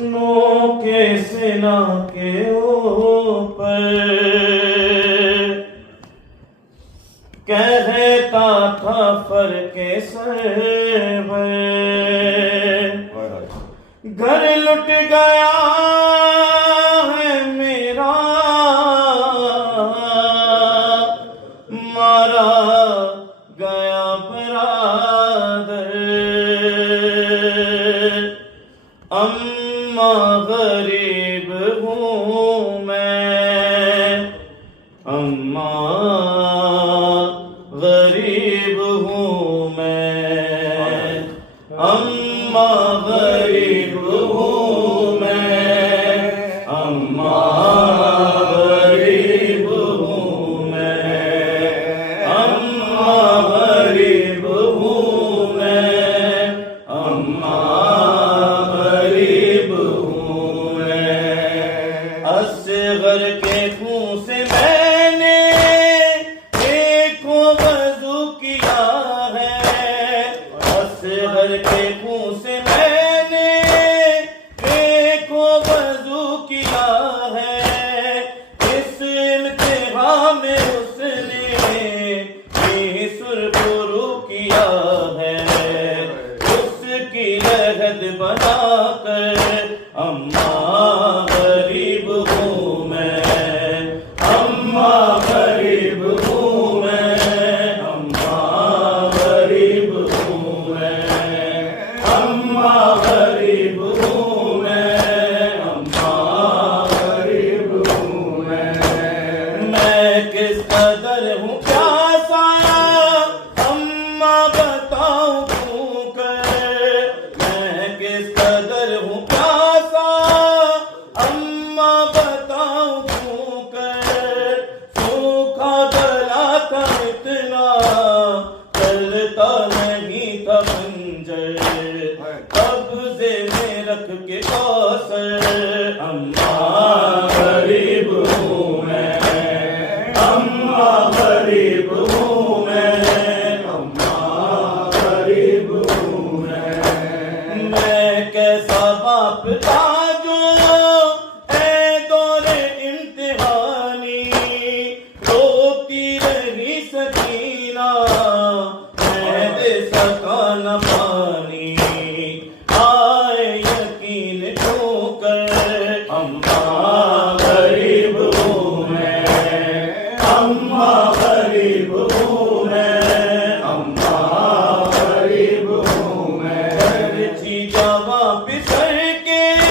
نو کے سنا کے اوپر کہتا تھا فر کے سرور گھر لٹ گیا ہے میرا مارا گیا برادر اما غریب ہوں میں اما غریب ہوں میں اما غریب ہوں میں اما غریب ہوں میں اما غریب ہوں میں اما غریب ہوں میں اصغر کے خون سے میں نے ایک وضو کیا ہے اصغر کے خون سے میں نے ایک وضو کیا ہے اس امتحان میں اس نے سرخرو کیا ہے اس کی لحد بنا کر اما غریب ہوں میں اما غریب ہوں میں اما غریب ہوں میں اما غریب ہوں میں اما غریب ہوں میں کس قدر ہوں پیاسا اما بتاؤں کیوں کر میں کس قدر ہوں پیاسا اما بتاؤں کیوں کر سوکھا گلا تھا اتنا چلتا نہیں تھا خنجر قبضے میں رکھ کے کوثر اما غریب ہوں میں اما غریب ہوں میں اما غریب ہوں میں کیسا باپ تھا